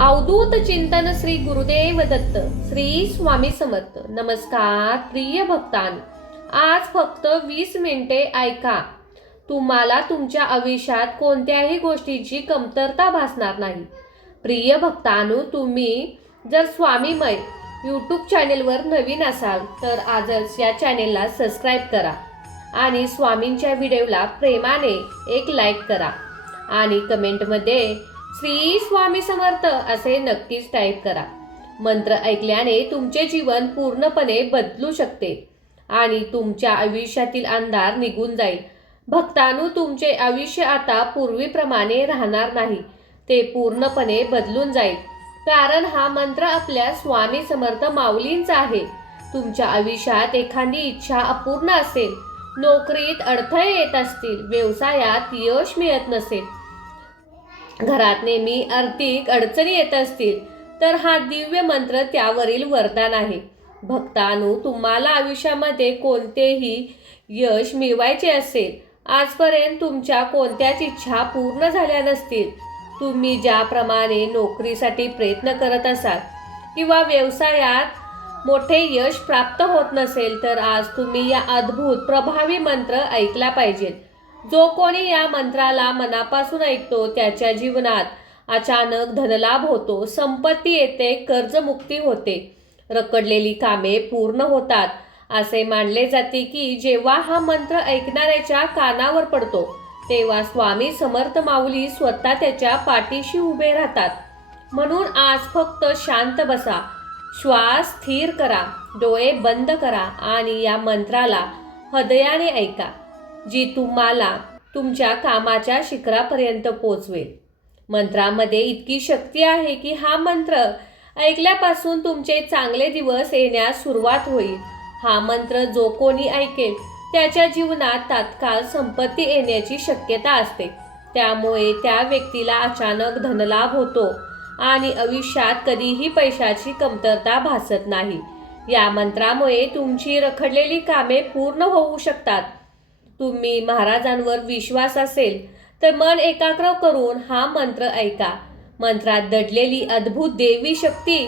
अवधूत चिंतन श्री गुरुदेव दत्त श्री स्वामी समर्थ. नमस्कार प्रिय भक्तांनो, आज फक्त 20 मिनिटे ऐका. तुम्हाला तुमच्या आयुष्यात कोणत्याही गोष्टीची कमतरता भासणार नाही. प्रिय भक्तांनो, तुम्ही जर स्वामीमय यूट्यूब चॅनेलवर नवीन असाल तर आजच या चॅनेलला सबस्क्राईब करा आणि स्वामींच्या व्हिडिओला प्रेमाने एक लाईक करा आणि कमेंटमध्ये श्री स्वामी समर्थ असे नक्कीच टाईप करा. मंत्र ऐकल्याने तुमचे जीवन पूर्णपणे बदलू शकते आणि तुमच्या आयुष्यातील अंधार निघून जाईल. भक्तांनो, तुमचे आयुष्य आता पूर्वीप्रमाणे राहणार नाही, ते पूर्णपणे बदलून जाईल. कारण हा मंत्र आपल्या स्वामी समर्थ माऊलींचा आहे. तुमच्या आयुष्यात एखादी इच्छा अपूर्ण असेल, नोकरीत अडथळे येत असतील, व्यवसायात यश मिळत नसेल, घरात नेहमी आर्थिक अडचणी येत असतील, तर हा दिव्य मंत्र त्यावरील वरदान आहे. भक्तांनो, तुम्हाला आयुष्यामध्ये कोणतेही यश मिळवायचे असेल, आजपर्यंत तुमच्या कोणत्याच इच्छा पूर्ण झाल्या नसतील, तुम्ही ज्याप्रमाणे नोकरीसाठी प्रयत्न करत असाल किंवा व्यवसायात मोठे यश प्राप्त होत नसेल, तर आज तुम्ही या अद्भुत प्रभावी मंत्र ऐकला पाहिजेत. जो कोणी या मंत्राला मनापासून ऐकतो त्याच्या जीवनात अचानक धनलाभ होतो, संपत्ती येते, कर्जमुक्ती होते, रखडलेली कामे पूर्ण होतात. असे मानले जाते की जेव्हा हा मंत्र ऐकणाऱ्याच्या कानावर पडतो तेव्हा स्वामी समर्थ माऊली स्वतः त्याच्या पाठीशी उभे राहतात. म्हणून आज फक्त शांत बसा, श्वास स्थिर करा, डोळे बंद करा आणि या मंत्राला हृदयाने ऐका, जी तुम्हाला तुमच्या कामाच्या शिखरापर्यंत पोहोचवेल. मंत्रामध्ये इतकी शक्ती आहे की हा मंत्र ऐकल्यापासून तुमचे चांगले दिवस येण्यास सुरुवात होईल. हा मंत्र जो कोणी ऐकेल त्याच्या जीवनात तात्काळ संपत्ती येण्याची शक्यता असते. त्यामुळे त्या व्यक्तीला अचानक धनलाभ होतो आणि आयुष्यात कधीही पैशाची कमतरता भासत नाही. या मंत्रामुळे तुमची रखडलेली कामे पूर्ण होऊ शकतात. तुम्ही महाराजांवर विश्वास असेल तर मन एकाग्र करून हा मंत्र ऐका. मंत्रात दडलेली अद्भुत देवी शक्ती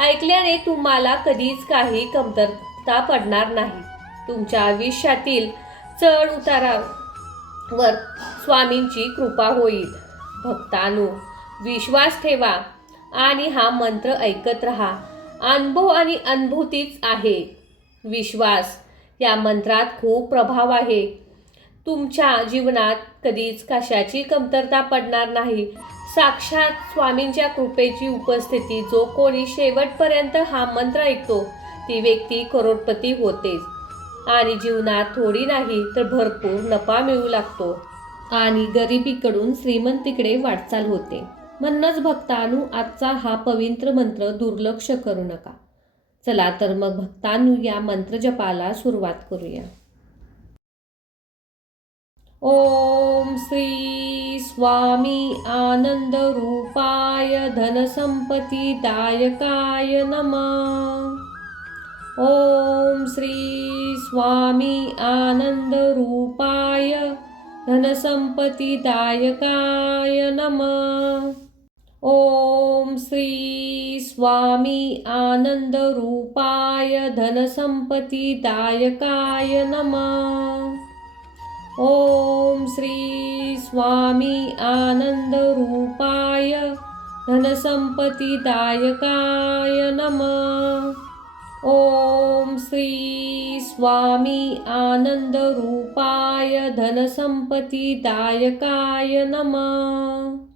ऐकल्याने तुम्हाला कधीच काही कमतरता पडणार नाही. तुमच्या आयुष्यातील चढ उतारावर स्वामींची कृपा होईल. भक्तांनो, विश्वास ठेवा आणि हा मंत्र ऐकत राहा. अनुभव आणि अनुभूतीच आहे विश्वास. या मंत्रात खूप प्रभाव आहे. तुमच्या जीवनात कधीच कशाची कमतरता पडणार नाही. साक्षात स्वामींच्या कृपेची उपस्थिती. जो कोणी शेवटपर्यंत हा मंत्र ऐकतो ती व्यक्ती करोडपती होतेच आणि जीवनात थोडी नाही तर भरपूर नफा मिळू लागतो आणि गरिबीकडून श्रीमंतीकडे वाटचाल होते. म्हणूनच भक्तांनो, आजचा हा पवित्र मंत्र दुर्लक्ष करू नका. चला तर मग भक्तांनो, या मंत्र जपाला सुरुवात करूया. ओम श्री स्वामी आनंद रूपाय धनसंपत्ती दायकाय नमः. ओम श्री स्वामी आनंद रूपाय धनसंपत्ती दायकाय नमः. ओम श्री स्वामी आनंद रूपाय धनसंपत्ती दायकाय नमः. ओम श्री स्वामी आनंद रूपाय धनसंपत्ती दायकाय नमः. ओम श्री स्वामी आनंद रूपाय धनसंपत्ती दायकाय नमः.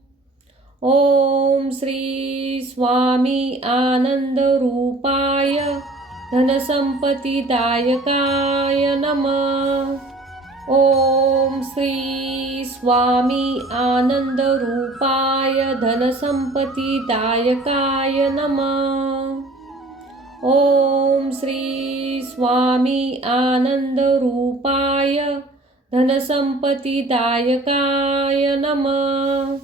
ओम श्री स्वामी आनंद रूपाय धनसंपत्ती दायकाय नमः. ओम श्री स्वामी आनंद रूपाय धनसंपत्ती दायकाय नमः. ओम श्री स्वामी आनंद रूपाय धनसंपत्ती दायकाय नमः.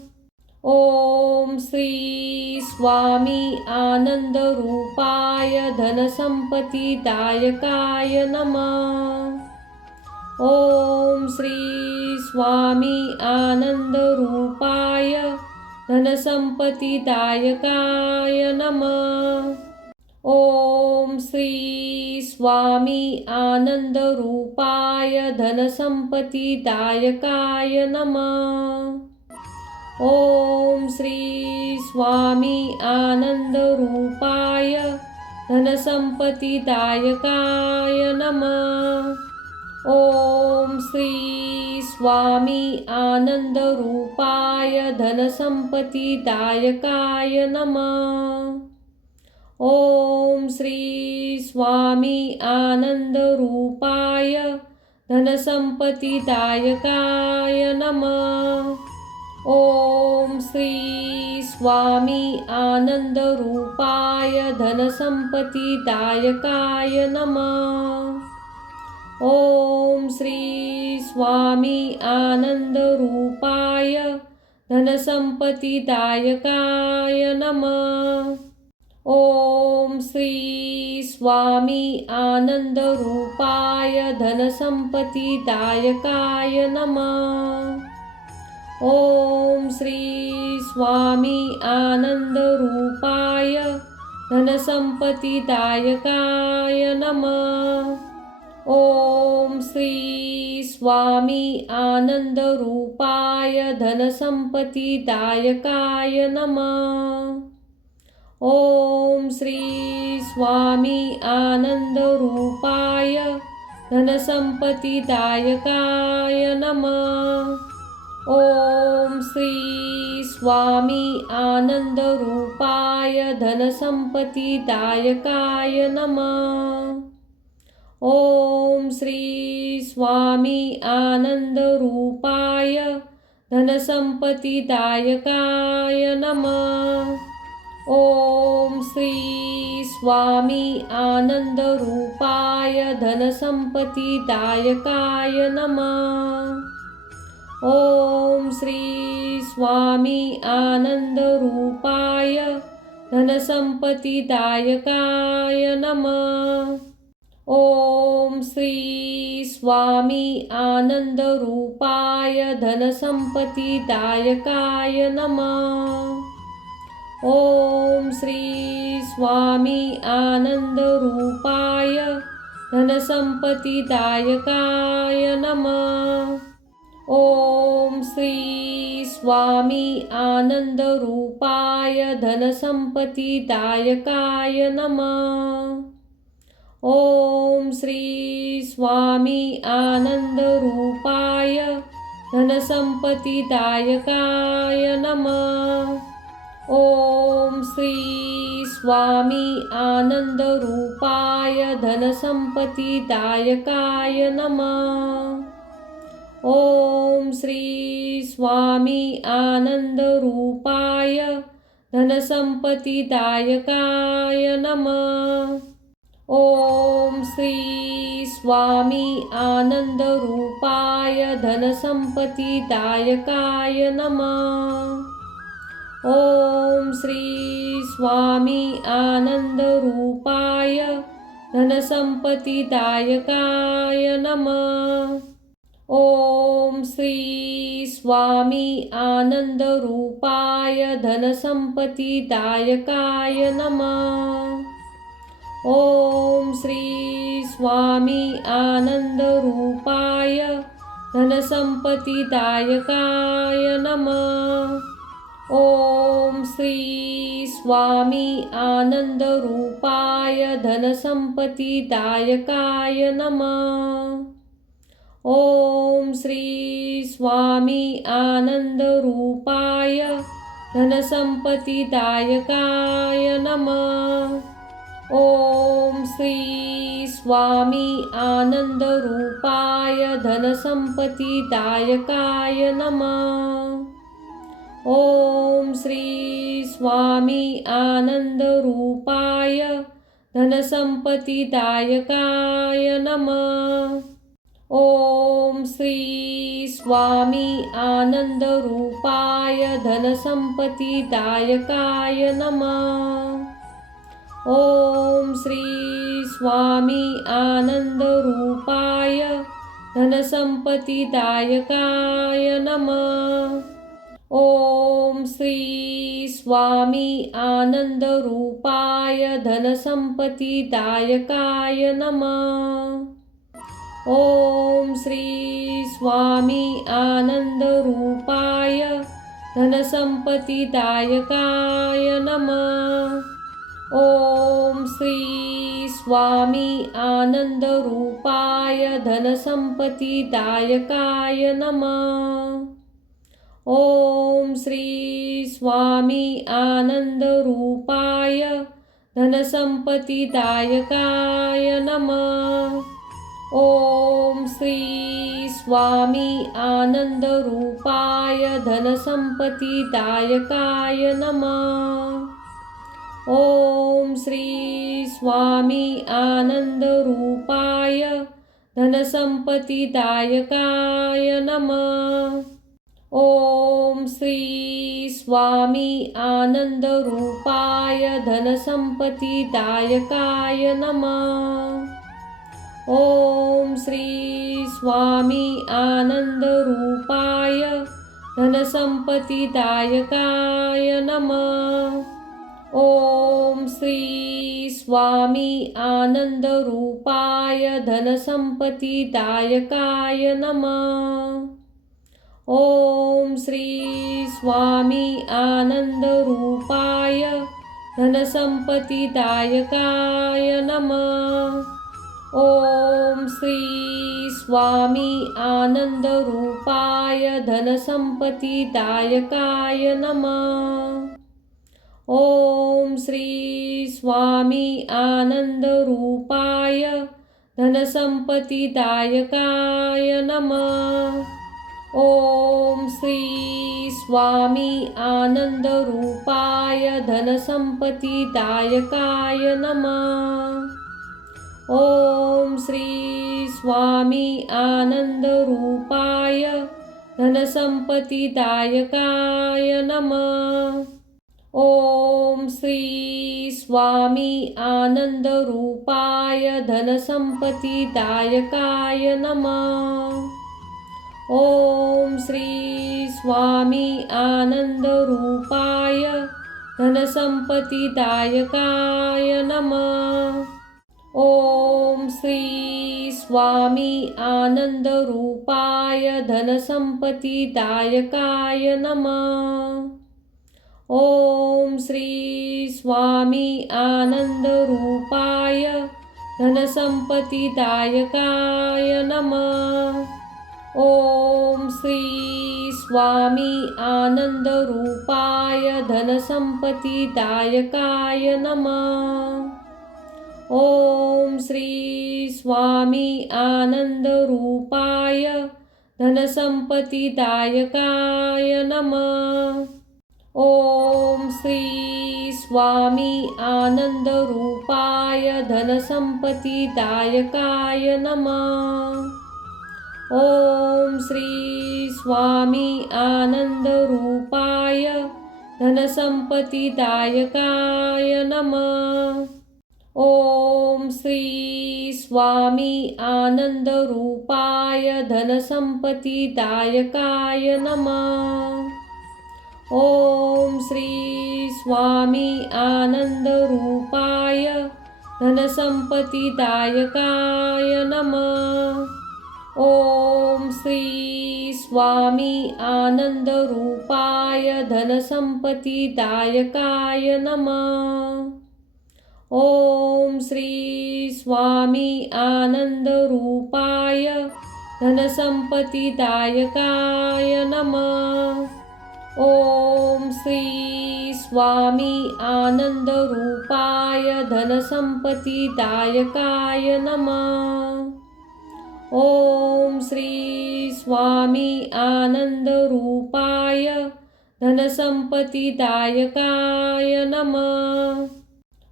ओम श्री स्वामी आनंद रूपाय धनसंपत्ती दायकाय नमः. ओम श्री स्वामी आनंद रूपाय धनसंपत्तिदायकाय नमः। ओम श्री स्वामी आनंदरूपाय धनसंपत्तिदायकाय नमः। ओम श्री स्वामी आनंदरूपाय धनसंपत्तिदायकाय नमः। ओम श्री स्वामी आनंदरूपाय धनसंपत्तिदायकाय नमः। ओम श्री स्वामी आनंदरूपाय धनसंपत्तिदायकाय नमः। ओम श्री स्वामी आनंदरूपाय धनसंपत्तिदायकाय नमः। ओम श्री स्वामी आनंदरूपाय धनसंपत्तिदायकाय नमः। ओम श्री स्वामी आनंदरूपाय धनसंपत्तिदायकाय नमः। ओम श्री स्वामी आनंदरूपाय धनसंपत्तिदायकाय नमः। ओम श्री स्वामी आनंदरूपाय धनसंपत्तिदायकाय नमः। ओम श्री स्वामी आनंदरूपाय धनसंपत्तिदायकाय नमः। ओम श्री स्वामी आनंदरूपाय धनसंपत्तिदायकाय नमः। ओम श्री स्वामी आनंदरूपाय धनसंपत्तिदायकाय नमः। ओम श्री स्वामी आनंदरूपाय धनसंपत्तिदायकाय नमः। ओम श्री स्वामी आनंदरूपाय धनसंपत्तिदायकाय नमः। ओम श्री स्वामी आनंदरूपाय धनसंपत्तिदायकाय नमः। ओम श्री स्वामी आनंदरूपाय धनसंपत्तिदायकाय नमः। ओम श्री स्वामी आनंदरूपाय धनसंपत्तिदायकाय नमः। ओम श्री स्वामी आनंदरूपाय धनसंपत्तिदायकाय नमः। ओम श्री स्वामी आनंदरूपाय धनसंपत्तिदायकाय नमः। ओम श्री स्वामी आनंदरूपाय धनसंपत्तिदायकाय नमः। ओम श्री स्वामी आनंदरूपाय धनसंपत्तिदायकाय नमः। ओम श्री स्वामी आनंदरूपाय धनसंपत्तिदायकाय नमः। ओम श्री स्वामी आनंदरूपाय धनसंपत्तिदायकाय नमः। ओम श्री स्वामी आनंदरूपाय धनसंपत्तिदायकाय नमः। ओम श्री स्वामी आनंदरूपाय धनसंपत्तिदायकाय नमः। ओम श्री स्वामी आनंदरूपाय धनसंपत्तिदायकाय नमः। ओम श्री स्वामी आनंदरूपाय धनसंपत्तिदायकाय नमः। ओम श्री स्वामी आनंदरूपाय धनसंपत्तिदायकाय नमः। ओम श्री स्वामी आनंदरूपाय धनसंपत्तिदायकाय नमः। ओम श्री स्वामी आनंदरूपाय धनसंपत्तिदायकाय नमः। ओम श्री स्वामी आनंदरूपाय धनसंपत्तिदायकाय नमः। ओम श्री स्वामी आनंदरूपाय धनसंपत्तिदायकाय नमः। ओम श्री स्वामी आनंदरूपाय धनसंपत्तिदायकाय नमः। ओम श्री स्वामी आनंदरूपाय धनसंपत्तिदायकाय नमः। ओम श्री स्वामी आनंदरूपाय धनसंपत्तिदायकाय नमः। ओम श्री स्वामी आनंदरूपाय धनसंपत्तिदायकाय नमः। ओम श्री स्वामी आनंदरूपाय धनसंपत्तिदायकाय नमः। ओम श्री स्वामी आनंदरूपाय धनसंपत्तिदायकाय नमः। ओम श्री स्वामी आनंदरूपाय धनसंपत्तिदायकाय नमः। ओम श्री स्वामी आनंदरूपाय धनसंपत्तिदायकाय नमः। ओम श्री स्वामी आनंदरूपाय धनसंपत्तिदायकाय नमः। ओम श्री स्वामी आनंदरूपाय धनसंपत्तिदायकाय नमः। ओम श्री स्वामी आनंदरूपाय धनसंपत्तिदायकाय नमः। ओम श्री स्वामी आनंदरूपाय धनसंपत्तिदायकाय नमः। ओम श्री स्वामी आनंदरूपाय धनसंपत्तिदायकाय नमः। ओम श्री स्वामी आनंदरूपाय धनसंपत्तिदायकाय नमः। ओम श्री स्वामी आनंदरूपाय धनसंपत्तिदायकाय नमः। ओम श्री स्वामी आनंदरूपाय धनसंपत्तिदायकाय नमः। ओम श्री स्वामी आनंदरूपाय धनसंपत्तिदायकाय नमः। ओम श्री स्वामी आनंदरूपाय धनसंपत्तिदायकाय नमः। ओम श्री स्वामी आनंदरूपाय धनसंपत्तिदायकाय नमः। ओम श्री स्वामी आनंदरूपाय धनसंपत्तिदायकाय नमः। ओम श्री स्वामी आनंदरूपाय धनसंपत्तिदायकाय नमः। ओम श्री स्वामी आनंदरूपाय धनसंपत्तिदायकाय नमः। ओम श्री स्वामी आनंदरूपाय धनसंपत्तिदायकाय नमः। ओम श्री स्वामी आनंदरूपाय धनसंपत्तिदायकाय नमः। ओम श्री स्वामी आनंदरूपाय धनसंपत्तिदायकाय नमः। ओम श्री स्वामी आनंदरूपाय धनसंपत्तिदायकाय नमः।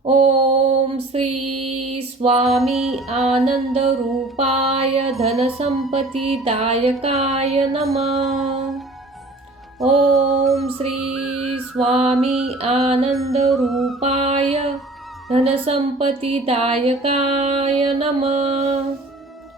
ओम श्री स्वामी आनंदरूपाय धनसंपत्तिदायकाय नमः। ओम श्री स्वामी आनंदरूपाय धनसंपत्तिदायकाय नमः।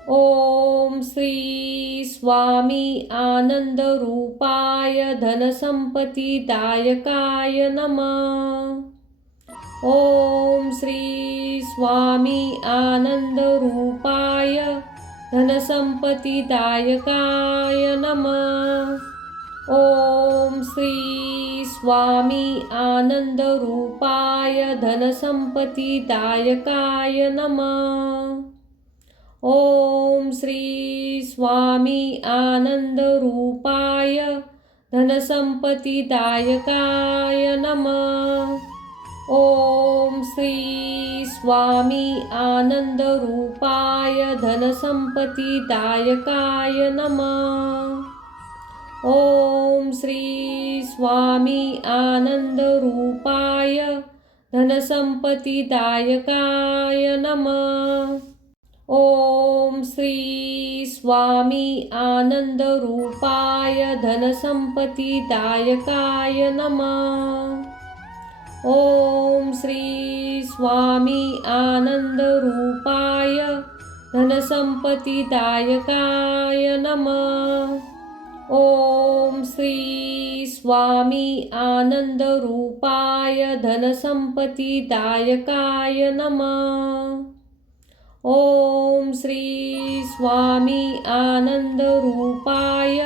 ओम श्री स्वामी आनंदरूपाय धनसंपत्तिदायकाय नमः। ओम श्री स्वामी आनंदरूपाय धनसंपत्तिदायकाय नमः। ओम श्री स्वामी आनंदरूपाय धनसंपत्तिदायकाय नमः। ओम श्री स्वामी आनंदरूपाय धनसंपत्तिदायकाय नमः। ओम श्री स्वामी आनंदरूपाय धनसंपत्तिदायकाय नमः। ओम श्री स्वामी आनंदरूपाय धनसंपत्तिदायकाय नमः। ओम श्री स्वामी आनंदरूपाय धनसंपत्तिदायकाय नमः। ओम श्री स्वामी आनंदरूपाय धनसंपत्तिदायकाय नमः। ओम श्री स्वामी आनंदरूपाय धनसंपत्तिदायकाय नमः। ओम श्री स्वामी आनंदरूपाय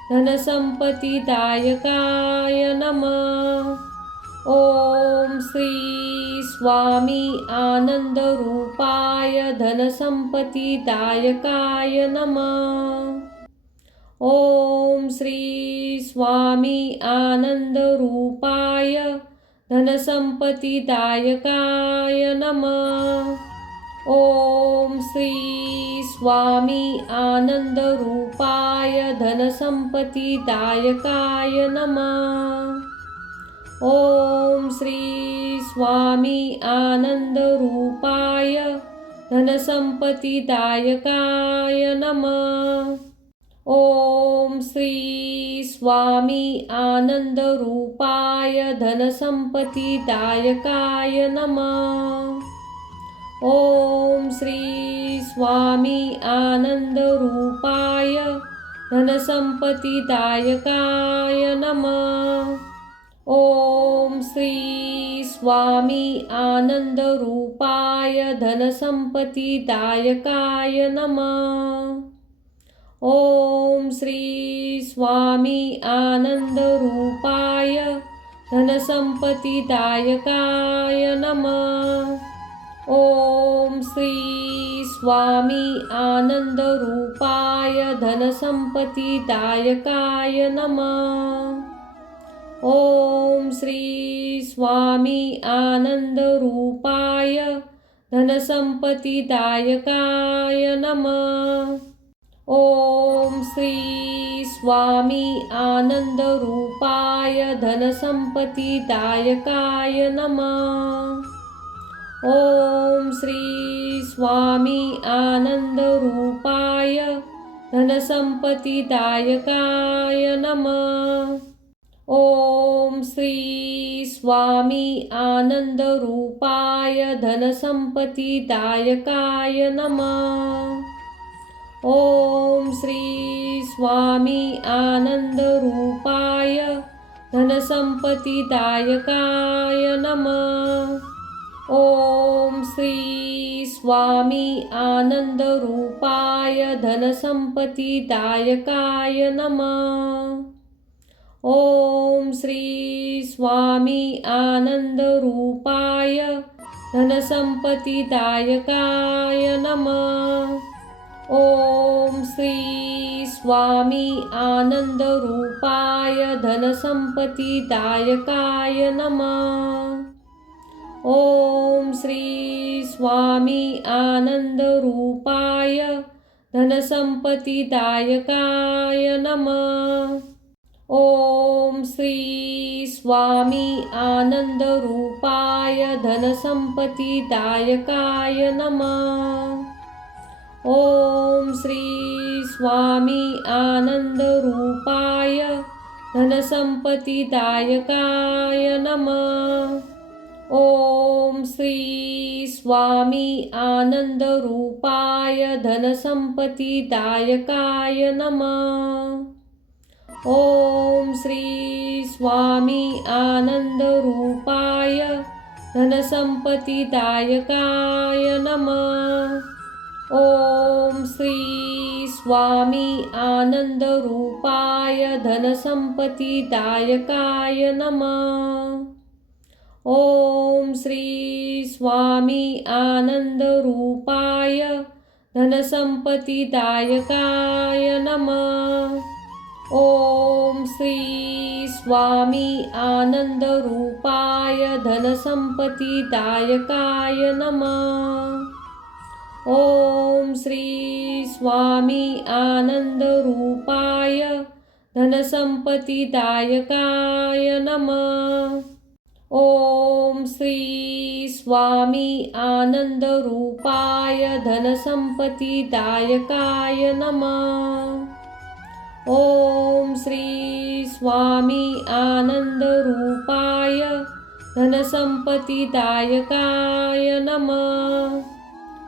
धनसंपत्तिदायकाय नमः। ओम श्री स्वामी आनंदरूपाय धनसंपत्तिदायकाय नमः। ओम श्री स्वामी आनंदरूपाय धनसंपत्तिदायकाय नमः। ओम श्री स्वामी आनंदरूपाय धनसंपत्तिदायकाय नमः। ओम श्री स्वामी आनंदरूपाय धनसंपत्तिदायकाय नमः। ओम श्री स्वामी आनंदरूपाय धनसंपत्तिदायकाय नमः। ओम श्री स्वामी आनंदरूपाय धनसंपत्तिदायकाय नमः। ओम श्री स्वामी आनंदरूपाय धनसंपत्तिदायकाय नमः। ओम श्री स्वामी आनंदरूपाय धनसंपत्तिदायकाय नमः। ओम श्री स्वामी आनंदरूपाय धनसंपत्तिदायकाय नमः। ओम श्री स्वामी आनंदरूपाय धनसंपत्तिदायकाय नमः। ओम श्री स्वामी आनंदरूपाय धनसंपत्तिदायकाय नमः। ओम श्री स्वामी आनंदरूपाय धनसंपत्तिदायकाय नमः। ओम श्री स्वामी आनंदरूपाय धनसंपत्तिदायकाय नमः। ओम श्री स्वामी आनंदरूपाय धनसंपत्तिदायकाय नमः। ओम श्री स्वामी आनंदरूपाय धनसंपत्तिदायकाय नमः। ओम श्री स्वामी आनंदरूपाय धनसंपत्तिदायकाय नमः। ओम श्री स्वामी आनंदरूपाय धनसंपत्तिदायकाय नमः। ओम श्री स्वामी आनंदरूपाय धनसंपत्तिदायकाय नमः। ओम श्री स्वामी आनंदरूपाय धनसंपत्तिदायकाय नमः। ओम श्री स्वामी आनंदरूपाय धनसंपत्तिदायकाय नमः। ओम श्री स्वामी आनंदरूपाय धनसंपत्तिदायकाय नमः। ओम श्री स्वामी आनंदरूपाय धनसंपत्तिदायकाय नमः। ओम श्री स्वामी आनंदरूपाय धनसंपत्तिदायकाय नमः। ओम श्री स्वामी आनंदरूपाय धनसंपत्तिदायकाय नमः। ओम श्री स्वामी आनंदरूपाय धनसंपत्तिदायकाय नमः। ओम श्री स्वामी आनंदरूपाय धनसंपत्तिदायकाय नमः। ओम श्री स्वामी आनंदरूपाय धनसंपत्तिदायकाय नमः। ओम श्री स्वामी आनंदरूपाय धनसंपत्तिदायकाय नमः।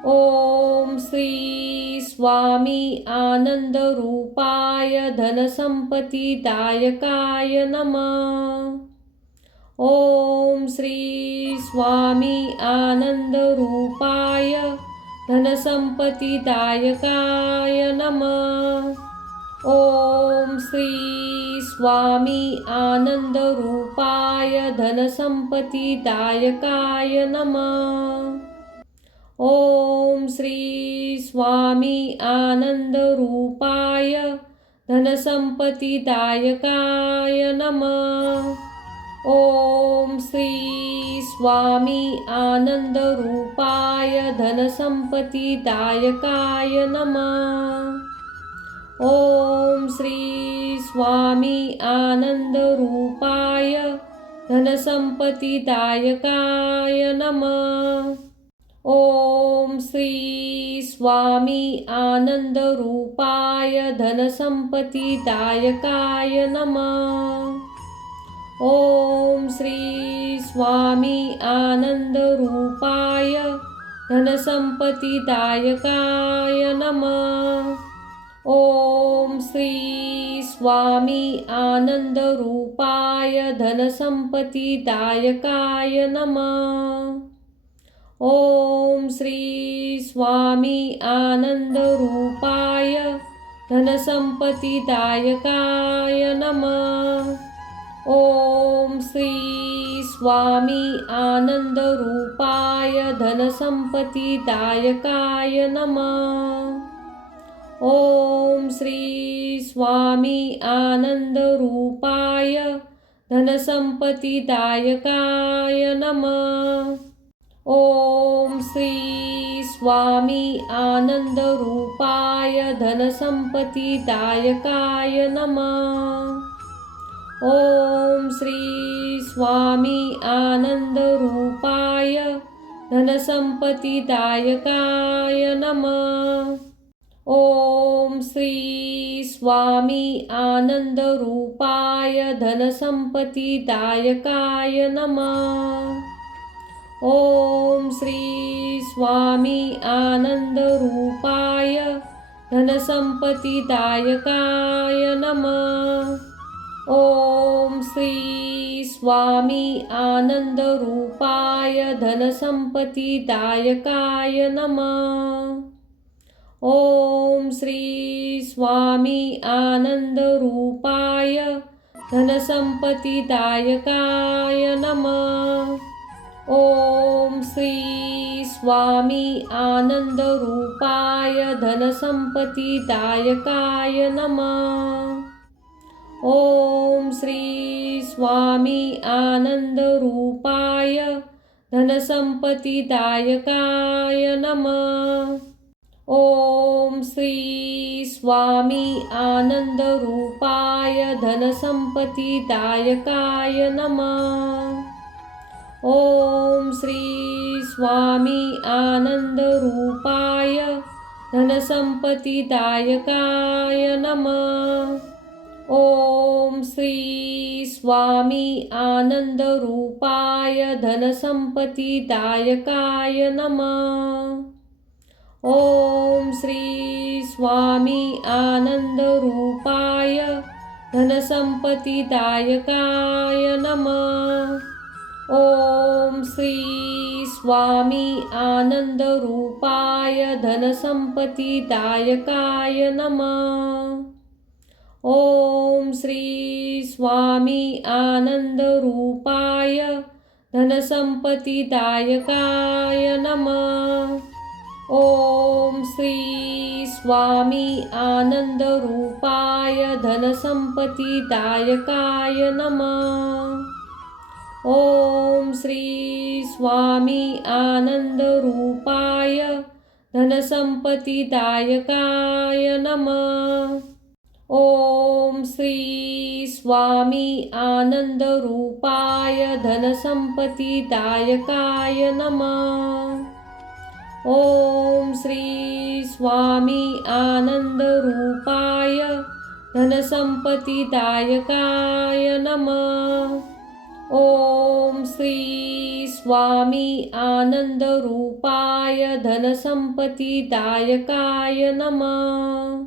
ओम श्री स्वामी आनंदरूपाय धनसंपत्तिदायकाय नमः। ओम श्री स्वामी आनंदरूपाय धनसंपत्तिदायकाय नमः। ओम श्री स्वामी आनंदरूपाय धनसंपत्तिदायकाय नमः। ओम श्री स्वामी आनंदरूपाय धनसंपत्तिदायकाय नमः। ओम श्री स्वामी आनंदरूपाय धनसंपत्तिदायकाय नमः। ओम श्री स्वामी आनंदरूपाय धनसंपत्तिदायकाय नमः। ओम श्री स्वामी आनंदरूपाय धनसंपत्तिदायकाय नमः। ओम श्री स्वामी आनंदरूपाय धनसंपत्तिदायकाय नमः। ओम श्री स्वामी आनंदरूपाय धनसंपत्तिदायकाय नमः। ओम श्री स्वामी आनंदरूपाय धनसंपत्तिदायकाय नमः। ओम श्री स्वामी आनंदरूपाय धनसंपत्तिदायकाय नमः। ओम श्री स्वामी आनंदरूपाय धनसंपत्तिदायकाय नमः। ओम श्री स्वामी आनंदरूपाय धनसंपत्तिदायकाय नमः। ओम श्री स्वामी आनंदरूपाय धनसंपत्तिदायकाय नमः। ओम श्री स्वामी आनंदरूपाय धनसंपत्तिदायकाय नमः। ओम श्री स्वामी आनंदरूपाय धनसंपत्तिदायकाय नमः। ओम श्री स्वामी आनंदरूपाय धनसंपत्तिदायकाय नमः। ओम श्री स्वामी आनंदरूपाय धनसंपत्तिदायकाय नमः। ओम श्री स्वामी आनंदरूपाय धनसंपत्तिदायकाय नमः। ओम श्री स्वामी आनंदरूपाय धनसंपत्तिदायकाय नमः। ओम श्री स्वामी आनंदरूपाय धनसंपत्तिदायकाय नमः। ओम श्री स्वामी आनंदरूपाय धनसंपत्तिदायकाय नमः। ओम श्री स्वामी आनंदरूपाय धनसंपत्तिदायकाय नमः। ओम श्री स्वामी आनंदरूपाय धनसंपत्तिदायकाय नमः। ओम श्री स्वामी आनंदरूपाय धनसंपत्तिदायकाय नमः। ओम श्री स्वामी आनंदरूपाय धनसंपत्तिदायकाय नमः। ओम श्री स्वामी आनंदरूपाय धनसंपत्तिदायकाय नमः। ओम श्री स्वामी आनंदरूपाय धनसंपत्तिदायकाय नमः। ओम श्री स्वामी आनंदरूपाय धनसंपत्तिदायकाय नमः। ओम श्री स्वामी आनंदरूपाय धनसंपत्तिदायकाय नमः। ओम श्री स्वामी आनंदरूपाय धनसंपत्तिदायकाय नमः।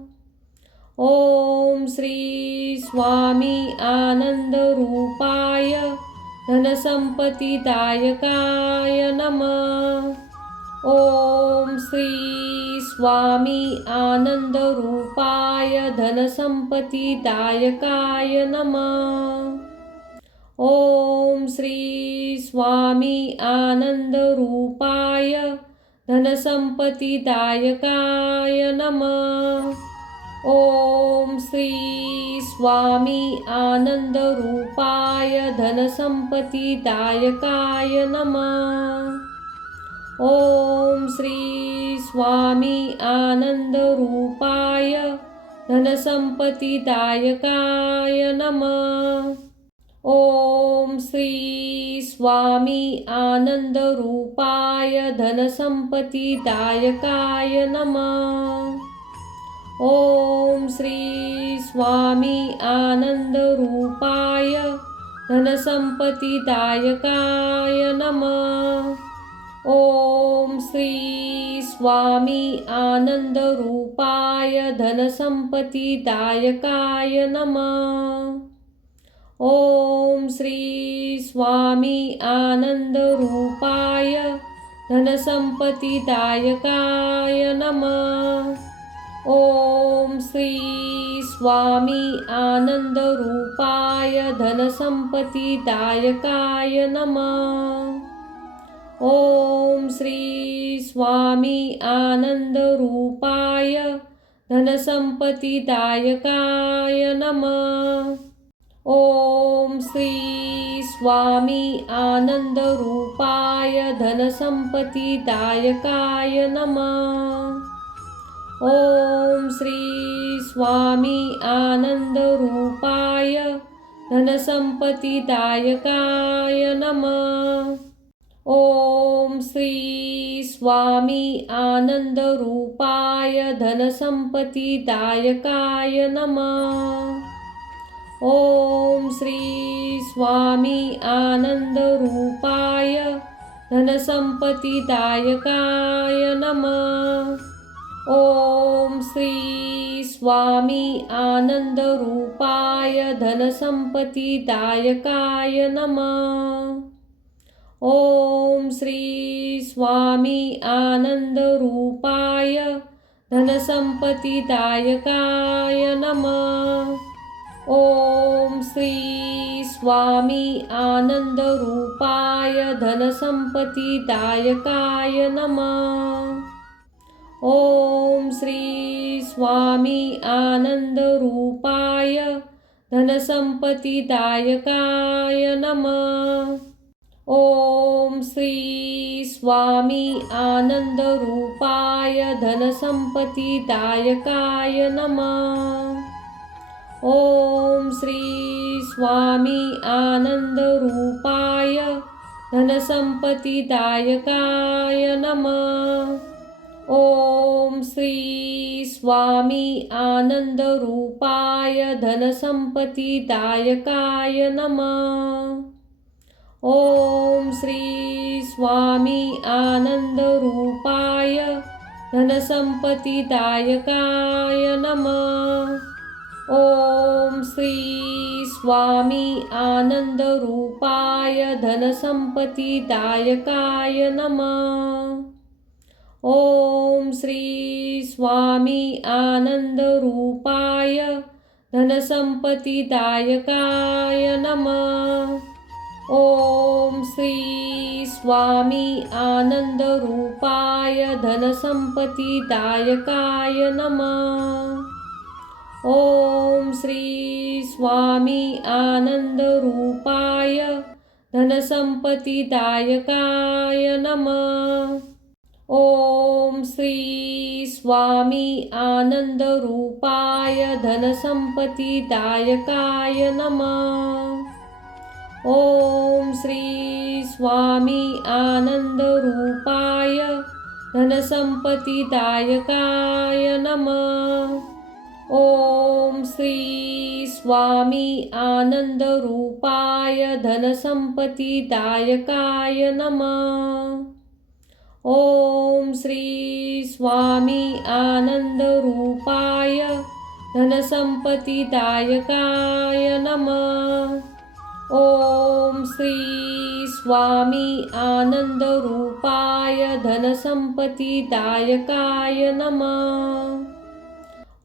ओम श्री स्वामी आनंदरूपाय धनसंपत्तिदायकाय नमः। ओम श्री स्वामी आनंदरूपाय धनसंपत्तिदायकाय नमः। ओम श्री स्वामी आनंदरूपाय धनसंपत्तिदायकाय नमः। ओम श्री स्वामी आनंदरूपाय धनसंपत्तिदायकाय नमः। ओम श्री स्वामी आनंदरूपाय धनसंपत्तिदायकाय नमः। ओम श्री स्वामी आनंदरूपाय धनसंपत्तिदायकाय नमः। ओम श्री स्वामी आनंदरूपाय धनसंपत्तिदायकाय नमः। ओम श्री स्वामी आनंदरूपाय धनसंपत्तिदायकाय नमः। ओम श्री स्वामी आनंदरूपाय धनसंपत्तिदायकाय नमः। ओम श्री स्वामी आनंदरूपाय धनसंपत्तिदायकाय नमः। ओम श्री स्वामी आनंदरूपाय धनसंपत्तिदायकाय नमः। ओम श्री स्वामी आनंदरूपाय धनसंपत्तिदायकाय नमः। ओम श्री स्वामी आनंदरूपाय धनसंपत्तिदायकाय नमः। ओम श्री स्वामी आनंदरूपाय धनसंपत्तिदायकाय नमः। ओम श्री स्वामी आनंदरूपाय धनसंपत्तिदायकाय नमः। ओम श्री स्वामी आनंदरूपाय धनसंपत्तिदायकाय नमः। ओम श्री स्वामी आनंदरूपाय धनसंपत्तिदायकाय नमः। ओम श्री स्वामी आनंदरूपाय धनसंपत्तिदायकाय नमः। ओम श्री स्वामी आनंदरूपाय धनसंपत्तिदायकाय नमः। ओम श्री स्वामी आनंदरूपाय धनसंपत्तिदायकाय नमः। ओम श्री स्वामी आनंदरूपाय धनसंपत्तिदायकाय नमः। ओम श्री स्वामी आनंदरूपाय धनसंपत्तिदायकाय नमः। ओम श्री स्वामी आनंदरूपाय धनसंपत्तिदायकाय नमः। ओम श्री स्वामी आनंदरूपाय धनसंपत्तिदायकाय नमः। ओम श्री स्वामी आनंदरूपाय धनसंपत्तिदायकाय नमः। ओम श्री स्वामी आनंदरूपाय धनसंपत्तिदायकाय नमः। ओम श्री स्वामी आनंदरूपाय धनसंपत्तिदायकाय नमः। ओम श्री स्वामी आनंदरूपाय धनसंपत्तिदायकाय नमः। ओम श्री स्वामी आनंदरूपाय धनसंपत्तिदायकाय नमः। ओम श्री स्वामी आनंदरूपाय धनसंपत्तिदायकाय नमः। ओम श्री स्वामी आनंदरूपाय धनसंपत्तिदायकाय नमः। ओम श्री स्वामी आनंदरूपाय धनसंपत्तिदायकाय नमः।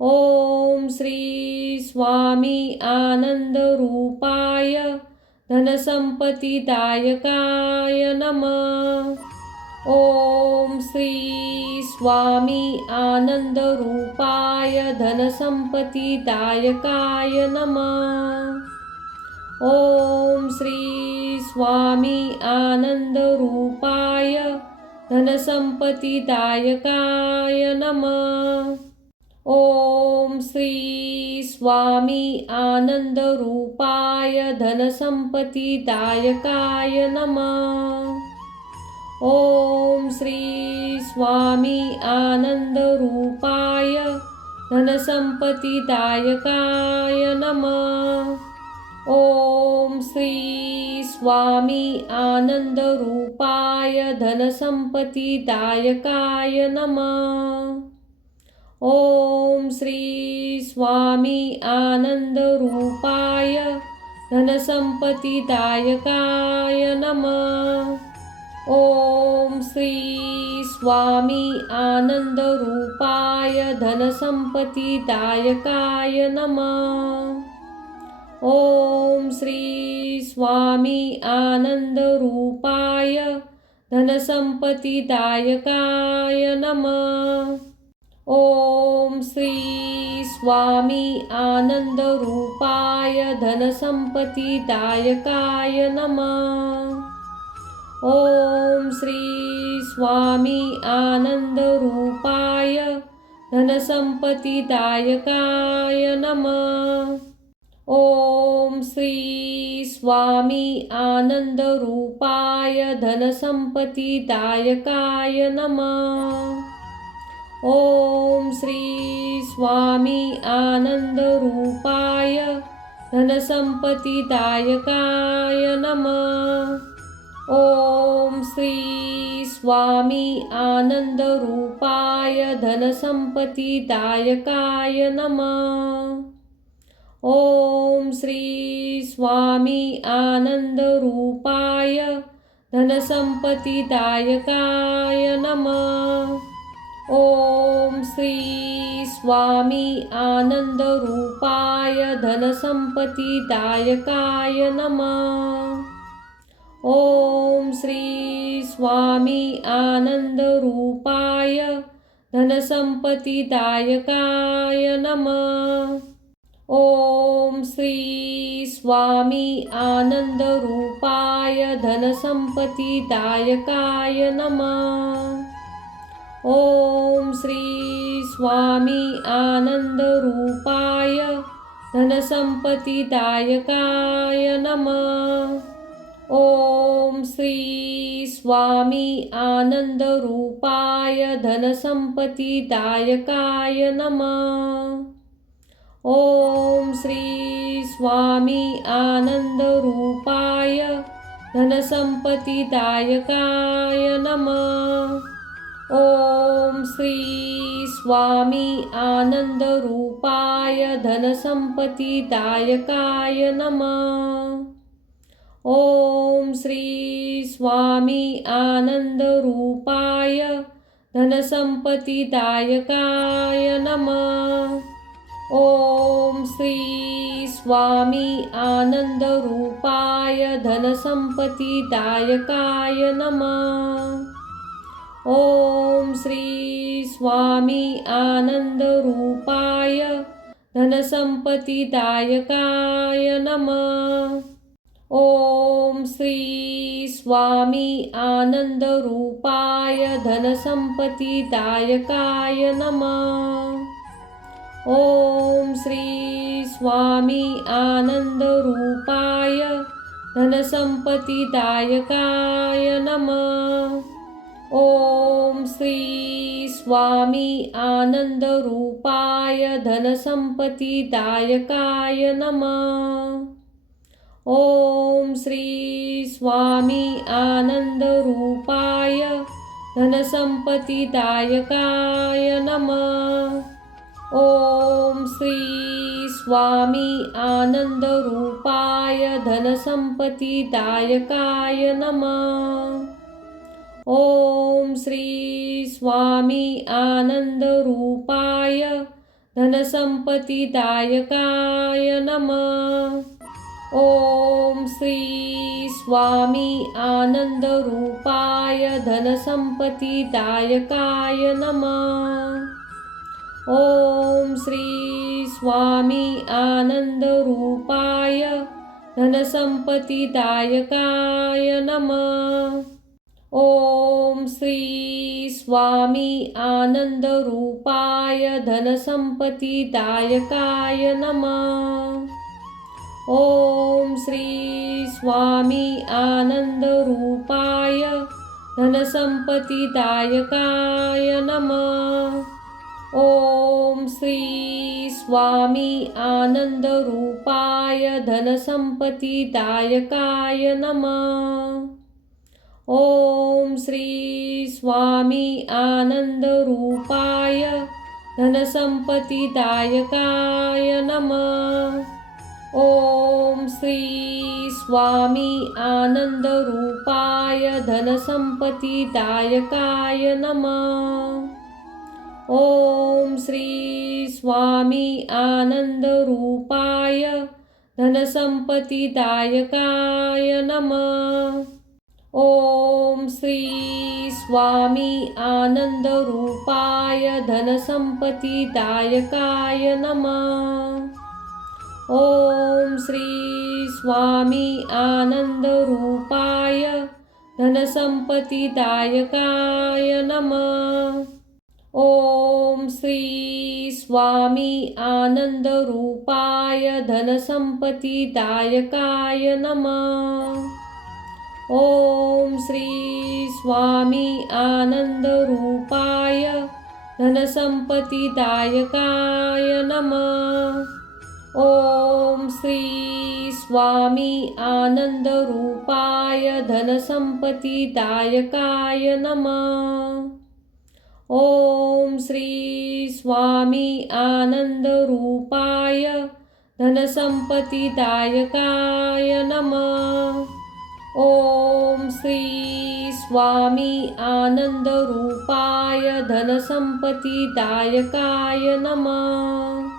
ओम श्री स्वामी आनंदरूपाय धनसंपत्तिदायकाय नमः। ओम श्री स्वामी आनंदरूपाय धनसंपत्तिदायकाय नमः। ओम श्री स्वामी आनंदरूपाय धनसंपत्तिदायकाय नमः। ओम श्री स्वामी आनंदरूपाय धनसंपत्तिदायकाय नमः। ओम श्री स्वामी आनंदरूपाय धनसंपत्तिदायकाय नमः। ओम श्री स्वामी आनंदरूपाय धनसंपत्तिदायकाय नमः। ओम श्री स्वामी आनंदरूपाय धनसंपत्तिदायकाय नमः। ओम श्री स्वामी आनंदरूपाय धनसंपत्तिदायकाय नमः। ओम श्री स्वामी आनंदरूपाय धनसंपत्तिदायकाय नमः। ओम श्री स्वामी आनंदरूपाय धनसंपत्तिदायकाय नमः। ओम श्री स्वामी आनंदरूपाय धनसंपत्तिदायकाय नमः। ओम श्री स्वामी आनंदरूपाय धनसंपत्तिदायकाय नमः। ओम श्री स्वामी आनंदरूपाय धनसंपत्तिदायकाय नमः। ओम श्री स्वामी आनंदरूपाय धनसंपत्तिदायकाय नमः। ओम श्री स्वामी आनंदरूपाय धनसंपत्तिदायकाय नमः। ओम श्री स्वामी आनंदरूपाय धनसंपत्तिदायकाय नमः। ओम श्री स्वामी आनंदरूपाय धनसंपत्तिदायकाय नमः। ओम श्री स्वामी आनंदरूपाय धनसंपत्तिदायकाय नमः। ओम श्री स्वामी आनंदरूपाय धनसंपत्तिदायकाय नमः। ओम श्री स्वामी आनंदरूपाय धनसंपत्तिदायकाय नमः। ओम श्री स्वामी आनंदरूपाय धनसंपत्तिदायकाय नमः। ओम श्री स्वामी आनंदरूपाय धनसंपत्तिदायकाय नमः। ओम श्री स्वामी आनंदरूपाय धनसंपत्तिदायकाय नमः। ओम श्री स्वामी आनंदरूपाय धनसंपत्तिदायकाय नमः। ओम श्री स्वामी आनंदरूपाय धनसंपत्तिदायकाय नमः। ओम श्री स्वामी आनंदरूपाय धनसंपत्तिदायकाय नमः। ओम श्री स्वामी आनंदरूपाय धनसंपत्तिदायकाय नमः। ओम श्री स्वामी आनंदरूपाय धनसंपत्तिदायकाय नमः। ओम श्री स्वामी आनंदरूपाय धनसंपत्तिदायकाय नमः। ओम श्री स्वामी आनंदरूपाय धनसंपत्तिदायकाय नमः। ओम श्री स्वामी आनंदरूपाय धनसंपत्तिदायकाय नमः। ओम श्री स्वामी आनंदरूपाय धनसंपत्तिदायकाय नमः। ओम श्री स्वामी आनंदरूपाय धनसंपत्तिदायकाय नमः। ओम श्री स्वामी आनंदरूपाय धनसंपत्तिदायकाय नमः। ओम श्री स्वामी आनंदरूपाय धनसंपत्तिदायकाय नमः। ओम श्री स्वामी आनंदरूपाय धनसंपत्तिदायकाय नमः। ओम श्री स्वामी आनंदरूपाय धनसंपत्तिदायकाय नमः। ओम श्री स्वामी आनंदरूपाय धनसंपत्तिदायकाय नमः। ओम श्री स्वामी आनंदरूपाय धनसंपत्तिदायकाय नमः। ओम श्री स्वामी आनंदरूपाय धनसंपत्तिदायकाय नमः। ओम श्री स्वामी आनंदरूपाय धनसंपत्तिदायकाय नमः। ओम श्री स्वामी आनंदरूपाय धनसंपत्तिदायकाय नमः। ओम श्री स्वामी आनंदरूपाय धनसंपत्तिदायकाय नमः। ओम श्री स्वामी आनंदरूपाय धनसंपत्तिदायकाय नमः। ओम श्री स्वामी आनंदरूपाय धनसंपत्तिदायकाय नमः। ओम श्री स्वामी आनंदरूपाय धनसंपत्तिदायकाय नमः।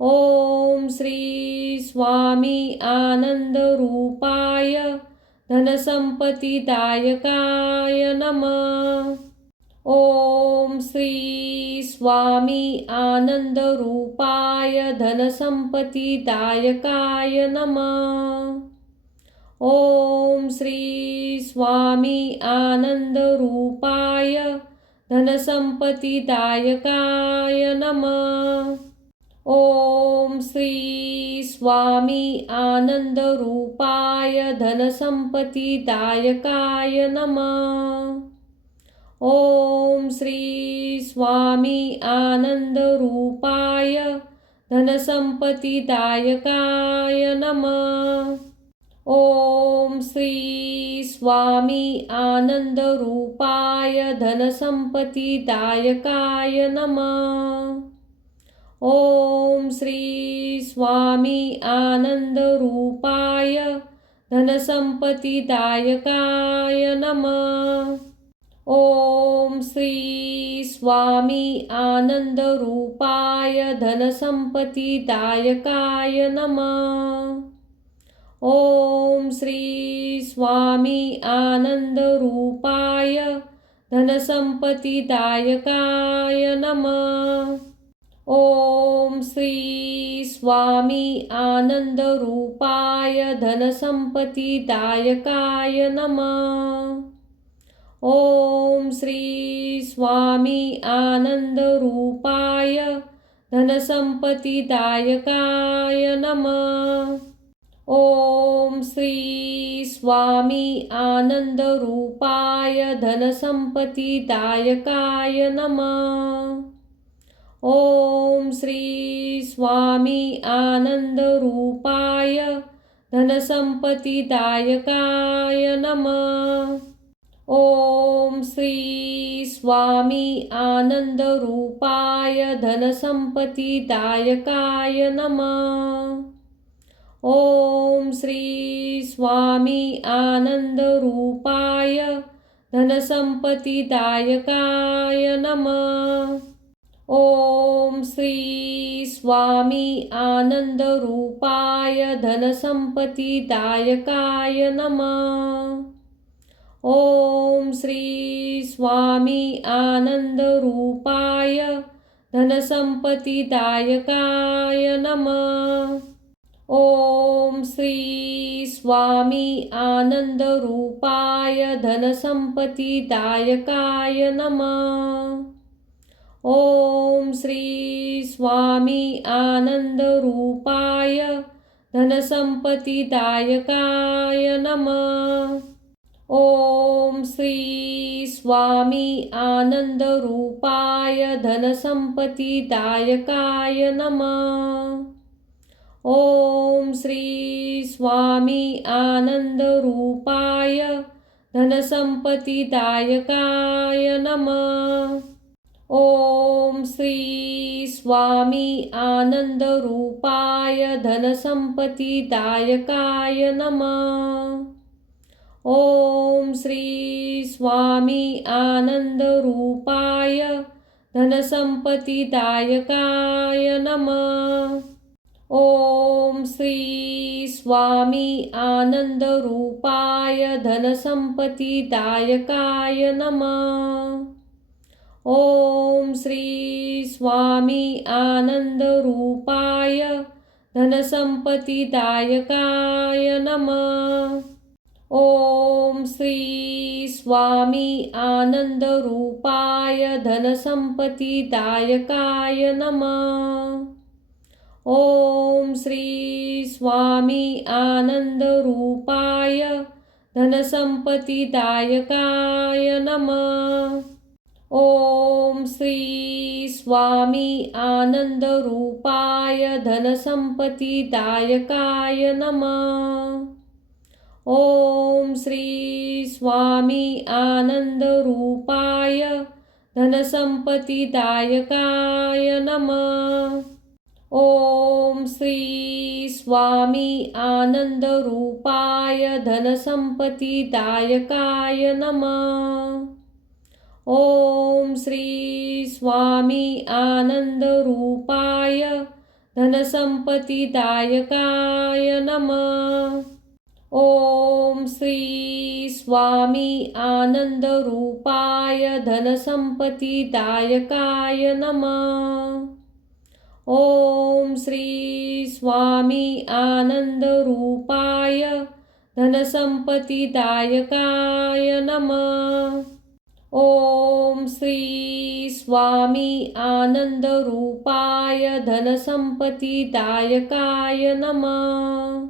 ओम श्री स्वामी आनंदरूपाय धनसंपत्तिदायकाय नमः। ओम श्री स्वामी आनंदरूपाय धनसंपत्तिदायकाय नमः। ओम श्री स्वामी आनंदरूपाय धनसंपत्तिदायकाय नमः। ओम श्री स्वामी आनंदरूपाय धनसंपत्तिदायकाय नमः। ओम श्री स्वामी आनंदरूपाय धनसंपत्तिदायकाय नमः। ओम श्री स्वामी आनंदरूपाय धनसंपत्तिदायकाय नमः। ओम श्री स्वामी आनंदरूपाय धनसंपत्तिदायकाय नमः। ओम श्री स्वामी आनंदरूपाय धनसंपत्तिदायकाय नमः। ओम श्री स्वामी आनंदरूपाय धनसंपत्तिदायकाय नमः। ओम श्री स्वामी आनंदरूपाय धनसंपत्तिदायकाय नमः। ओम श्री स्वामी आनंदरूपाय धनसंपत्तिदायकाय नमः। ओम श्री स्वामी आनंदरूपाय धनसंपत्तिदायकाय नमः। ओम श्री स्वामी आनंदरूपाय धनसंपत्तिदायकाय नमः। ओम श्री स्वामी आनंदरूपाय धनसंपत्तिदायकाय नमः। ओम श्री स्वामी आनंदरूपाय धनसंपत्तिदायकाय नमः। ओम श्री स्वामी आनंदरूपाय धनसंपत्तिदायकाय नमः। ओम श्री स्वामी आनंदरूपाय धनसंपत्तिदायकाय नमः। ओम श्री स्वामी आनंदरूपाय धनसंपत्तिदायकाय नमः। ओम श्री स्वामी आनंदरूपाय धनसंपत्तिदायकाय नमः। ओम श्री स्वामी आनंदरूपाय धनसंपत्तिदायकाय नमः। ओम श्री स्वामी आनंदरूपाय धनसंपत्तिदायकाय नमः। ओम श्री स्वामी आनंदरूपाय धनसंपत्तिदायकाय नमः। ओम श्री स्वामी आनंदरूपाय धनसंपत्तिदायकाय नमः। ओम श्री स्वामी आनंदरूपाय धनसंपत्तिदायकाय नमः। ओम श्री स्वामी आनंदरूपाय धनसंपत्तिदायकाय नमः। ओम श्री स्वामी आनंदरूपाय धनसंपत्तिदायकाय नमः। ओम श्री स्वामी आनंदरूपाय धनसंपत्तिदायकाय नमः। ओम श्री स्वामी आनंदरूपाय धनसंपत्तिदायकाय नमः। ओम श्री स्वामी आनंदरूपाय धनसंपत्तिदायकाय नमः। ओम श्री स्वामी आनंदरूपाय धनसंपत्तिदायकाय नमः। ओम श्री स्वामी आनंदरूपाय धनसंपत्तिदायकाय नमः। ओम श्री स्वामी आनंदरूपाय धनसंपत्तिदायकाय नमः। ओम श्री स्वामी आनंदरूपाय धनसंपत्तिदायकाय नमः। ओम श्री स्वामी आनंदरूपाय धनसंपत्तिदायकाय नमः।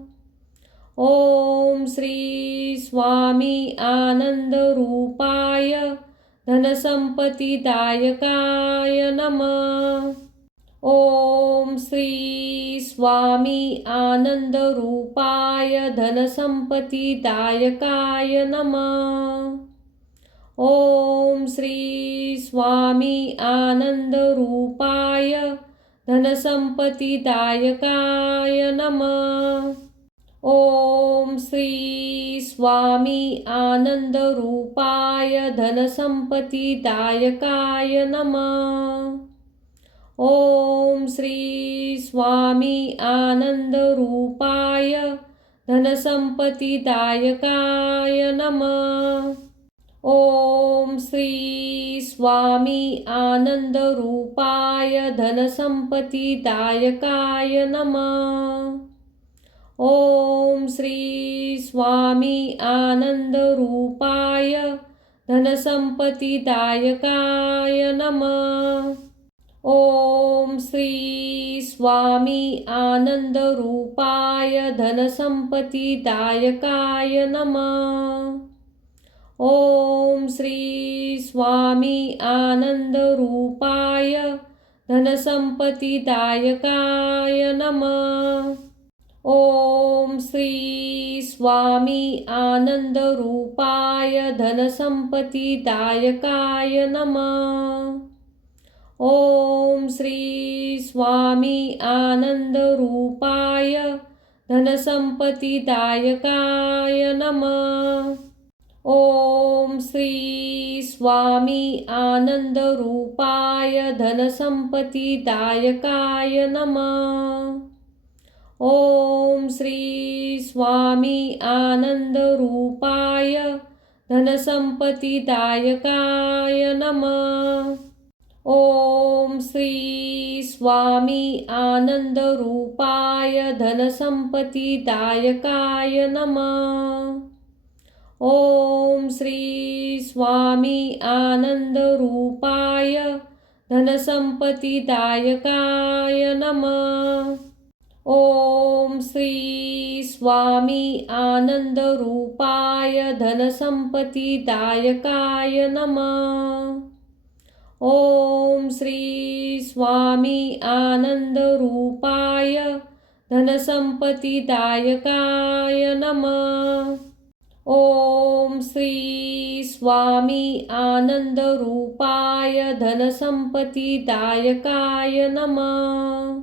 ओम श्री स्वामी आनंदरूपाय धनसंपत्तिदायकाय नमः। ओम श्री स्वामी आनंदरूपाय धनसंपत्तिदायकाय नमः। ओम श्री स्वामी आनंदरूपाय धनसंपत्तिदायकाय नमः। ओम श्री स्वामी आनंदरूपाय धनसंपत्तिदायकाय नमः। ओम श्री स्वामी आनंदरूपाय धनसंपत्तिदायकाय नमः। ओम श्री स्वामी आनंदरूपाय धनसंपत्तिदायकाय नमः। ओम श्री स्वामी आनंदरूपाय धनसंपत्तिदायकाय नमः। ओम श्री स्वामी आनंदरूपाय धनसंपत्तिदायकाय नमः। ओम श्री स्वामी आनंदरूपाय धनसंपत्तिदायकाय नमः। ओम श्री स्वामी आनंदरूपाय धनसंपत्तिदायकाय नमः। ओम श्री स्वामी आनंदरूपाय धनसंपत्तिदायकाय नमः। ओम श्री स्वामी आनंदरूपाय धनसंपत्तिदायकाय नमः। ओम श्री स्वामी आनंदरूपाय धनसंपत्तिदायकाय नमः। ओम श्री स्वामी आनंदरूपाय धनसंपत्तिदायकाय नमः। ओम श्री स्वामी आनंदरूपाय धनसंपत्तिदायकाय नमः। ओम श्री स्वामी आनंदरूपाय धनसंपत्तिदायकाय नमः। ओम श्री स्वामी आनंदरूपाय धनसंपत्तिदायकाय नमः। ओम श्री स्वामी आनंदरूपाय धनसंपत्तिदायकाय नमः।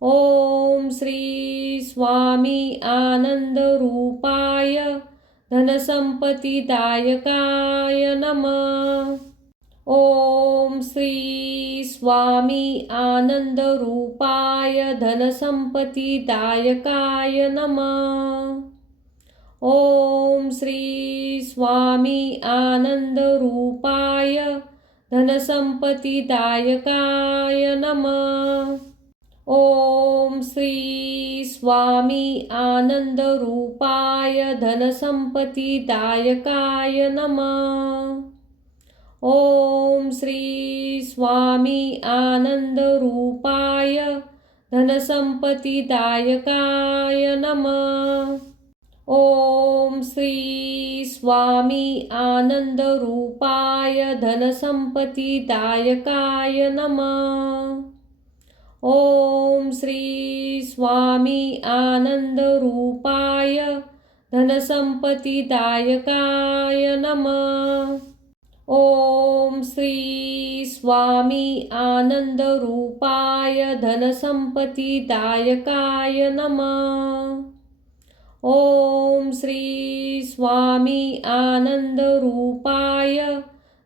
ओम श्री स्वामी आनंदरूपाय धनसंपत्तिदायकाय नमः। ओम श्री स्वामी आनंदरूपाय धनसंपत्तिदायकाय नमः। ओम श्री स्वामी आनंदरूपाय धनसंपत्तिदायकाय नमः। ओम श्री स्वामी आनंदरूपाय धनसंपत्तिदायकाय नमः। ओम श्री स्वामी आनंदरूपाय धनसंपत्तिदायकाय नमः। ओम श्री स्वामी आनंदरूपाय धनसंपत्तिदायकाय नमः। ओम श्री स्वामी आनंदरूपाय धनसंपत्तिदायकाय नमः। ओम श्री स्वामी आनंदरूपाय धनसंपत्तिदायकाय नमः। ओम श्री स्वामी आनंदरूपाय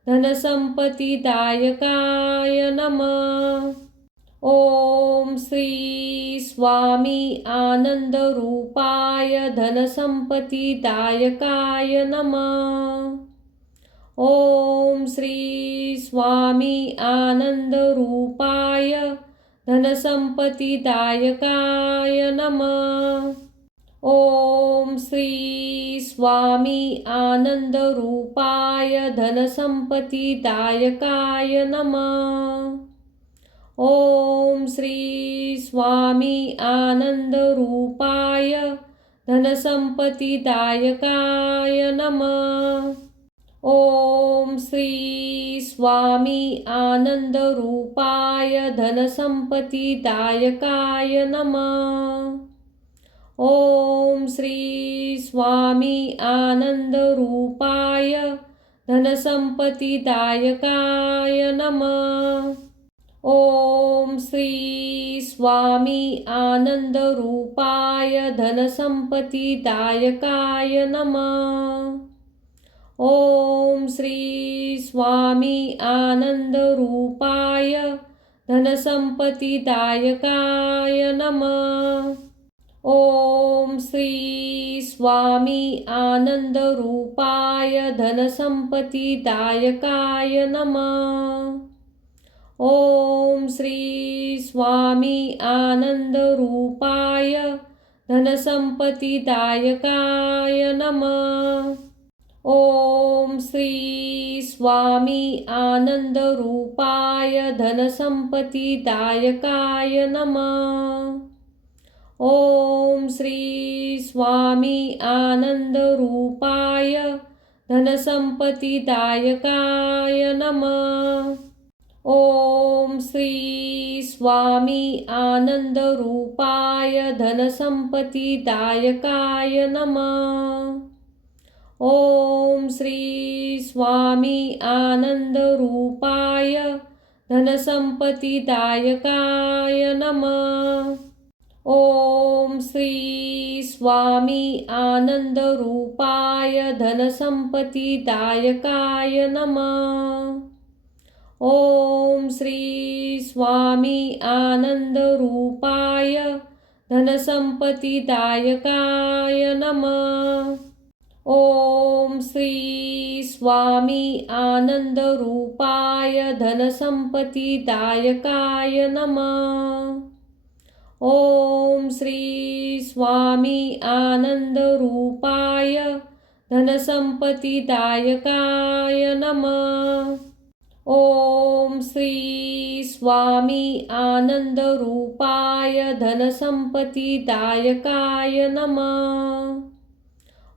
धनसंपत्तिदायकाय नमः। ओम श्री स्वामी आनंदरूपाय धनसंपत्तिदायकाय नमः। ओम श्री स्वामी आनंदरूपाय धनसंपत्तिदायकाय नमः। ओम श्री स्वामी आनंदरूपाय धनसंपत्तिदायकाय नमः। ओम श्री स्वामी आनंदरूपाय धनसंपत्तिदायकाय नमः। ओम श्री स्वामी आनंदरूपाय धनसंपत्तिदायकाय नमः। ओम श्री स्वामी आनंदरूपाय धनसंपत्तिदायकाय नमः। ओम श्री स्वामी आनंदरूपाय धनसंपत्तिदायकाय नमः। ओम श्री स्वामी आनंदरूपाय धनसंपत्तिदायकाय नमः। ओम श्री स्वामी आनंदरूपाय धनसंपत्तिदायकाय नमः। ओम श्री स्वामी आनंदरूपाय धनसंपत्तिदायकाय नमः। ओम श्री स्वामी आनंदरूपाय धनसंपत्तिदायकाय नमः। ओम श्री स्वामी आनंदरूपाय धनसंपत्तिदायकाय नमः। ओम श्री स्वामी आनंदरूपाय धनसंपत्तिदायकाय नमः। ओम श्री स्वामी आनंदरूपाय धनसंपत्तिदायकाय नमः। ओम श्री स्वामी आनंदरूपाय धनसंपत्तिदायकाय नमः। ओम श्री स्वामी आनंदरूपाय धनसंपत्तिदायकाय नमः। ओम श्री स्वामी आनंदरूपाय धनसंपत्तिदायकाय नमः। ओम श्री स्वामी आनंदरूपाय धनसंपत्तिदायकाय नमः। ओम श्री स्वामी आनंदरूपाय धनसंपत्तिदायकाय नमः।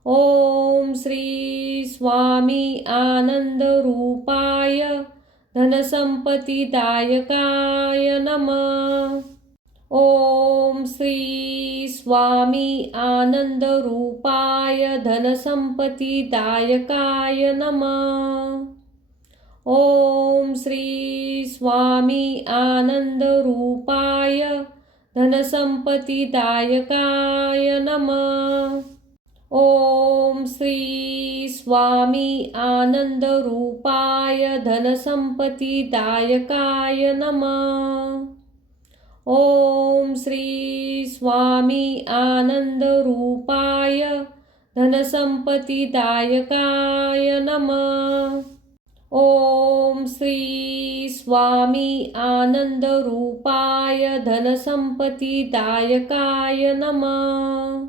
ओम श्री स्वामी आनंदरूपाय धनसंपत्तिदायकाय नमः। ओम श्री स्वामी आनंदरूपाय धनसंपत्तिदायकाय नमः। ओम श्री स्वामी आनंदरूपाय धनसंपत्तिदायकाय नमः। ओम श्री स्वामी आनंदरूपाय धनसंपत्तिदायकाय नमः। ओम श्री स्वामी आनंदरूपाय धनसंपत्तिदायकाय नमः। ओम श्री स्वामी आनंदरूपाय धनसंपत्तिदायकाय नमः।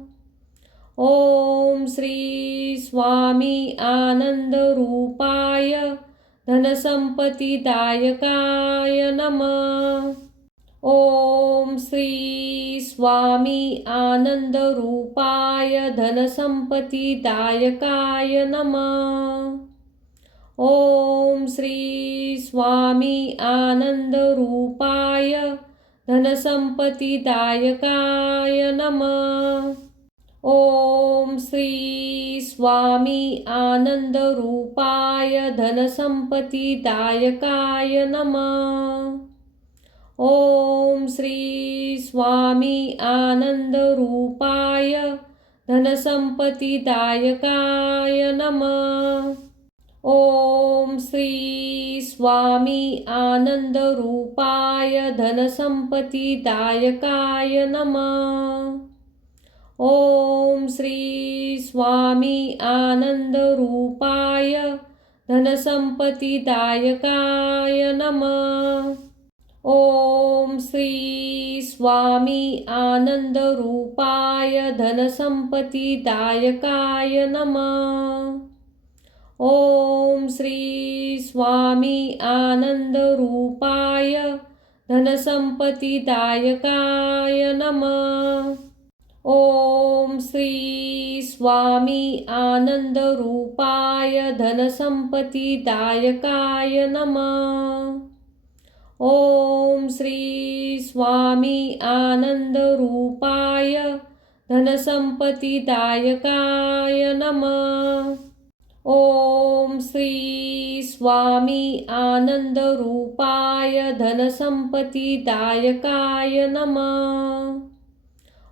ओम श्री स्वामी आनंदरूपाय धनसंपत्तिदायकाय नमः। ओम श्री स्वामी आनंदरूपाय धनसंपत्तिदायकाय नमः। ओम श्री स्वामी आनंदरूपाय धनसंपत्तिदायकाय नमः। ओम श्री स्वामी आनंदरूपाय धनसंपत्तिदायकाय नमः। ओम श्री स्वामी आनंदरूपाय धनसंपत्तिदायकाय नमः। ओम श्री स्वामी आनंदरूपाय धनसंपत्तिदायकाय नमः। ओम श्री स्वामी आनंदरूपाय धनसंपत्तिदायकाय नमः। ओम श्री स्वामी आनंदरूपाय धनसंपत्तिदायकाय नमः। ओम श्री स्वामी आनंदरूपाय धनसंपत्तिदायकाय नमः। ओम श्री स्वामी आनंदरूपाय धनसंपत्तिदायकाय नमः। ओम श्री स्वामी आनंदरूपाय धनसंपत्तिदायकाय नमः। ओम श्री स्वामी आनंदरूपाय धनसंपत्तिदायकाय नमः।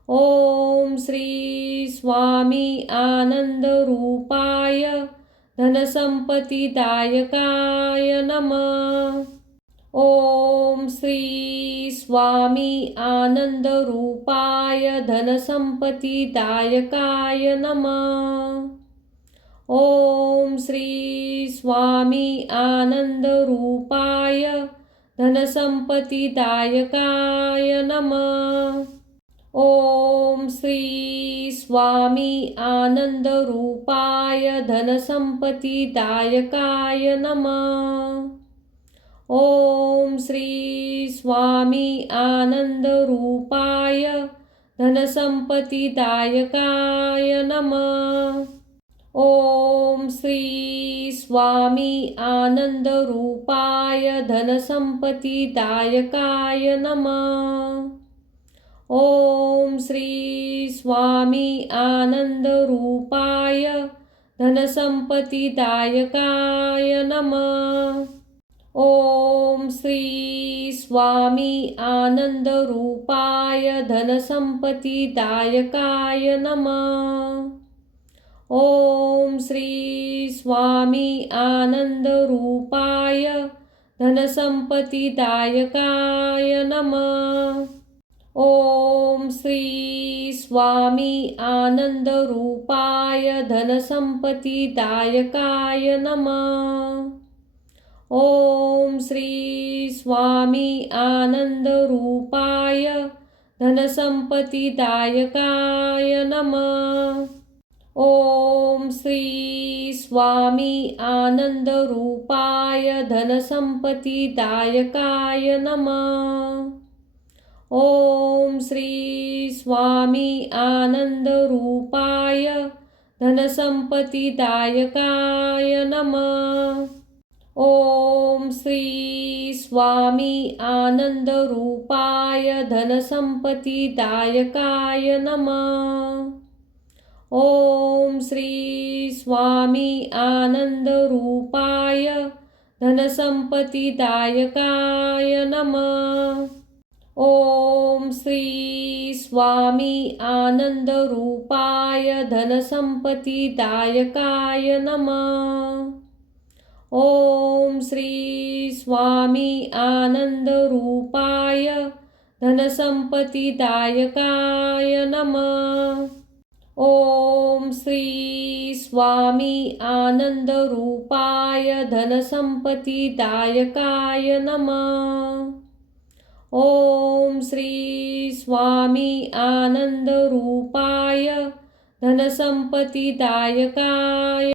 ओम श्री स्वामी आनंदरूपाय धनसंपत्तिदायकाय नमः। ओम श्री स्वामी आनंदरूपाय धनसंपत्तिदायकाय नमः। ओम श्री स्वामी आनंदरूपाय धनसंपत्तिदायकाय नमः। ओम श्री स्वामी आनंदरूपाय धनसंपत्तिदायकाय नमः। ओम श्री स्वामी आनंदरूपाय धनसंपत्तिदायकाय नमः। ओम श्री स्वामी आनंदरूपाय धनसंपत्तिदायकाय नमः। ओम श्री स्वामी आनंदरूपाय धनसंपत्तिदायकाय नमः। ओम श्री स्वामी आनंदरूपाय धनसंपत्तिदायकाय नमः। ओम श्री स्वामी आनंदरूपाय धनसंपत्तिदायकाय नमः। ओम श्री स्वामी आनंदरूपाय धनसंपत्तिदायकाय नमः। ओम श्री स्वामी आनंदरूपाय धनसंपत्तिदायकाय नमः। ओम श्री स्वामी आनंदरूपाय धनसंपत्तिदायकाय नमः। ओम श्री स्वामी आनंदरूपाय धनसंपत्तिदायकाय नमः। ओम श्री स्वामी आनंदरूपाय धनसंपत्तिदायकाय नमः। ओम श्री स्वामी आनंदरूपाय धनसंपत्तिदायकाय नमः। ओम श्री स्वामी आनंदरूपाय धनसंपत्तिदायकाय नमः। ओम श्री स्वामी आनंदरूपाय धनसंपत्तिदायकाय नमः। ओम श्री स्वामी आनंदरूपाय धनसंपत्तिदायकाय नमः। ओम श्री स्वामी आनंदरूपाय धनसंपत्तिदायकाय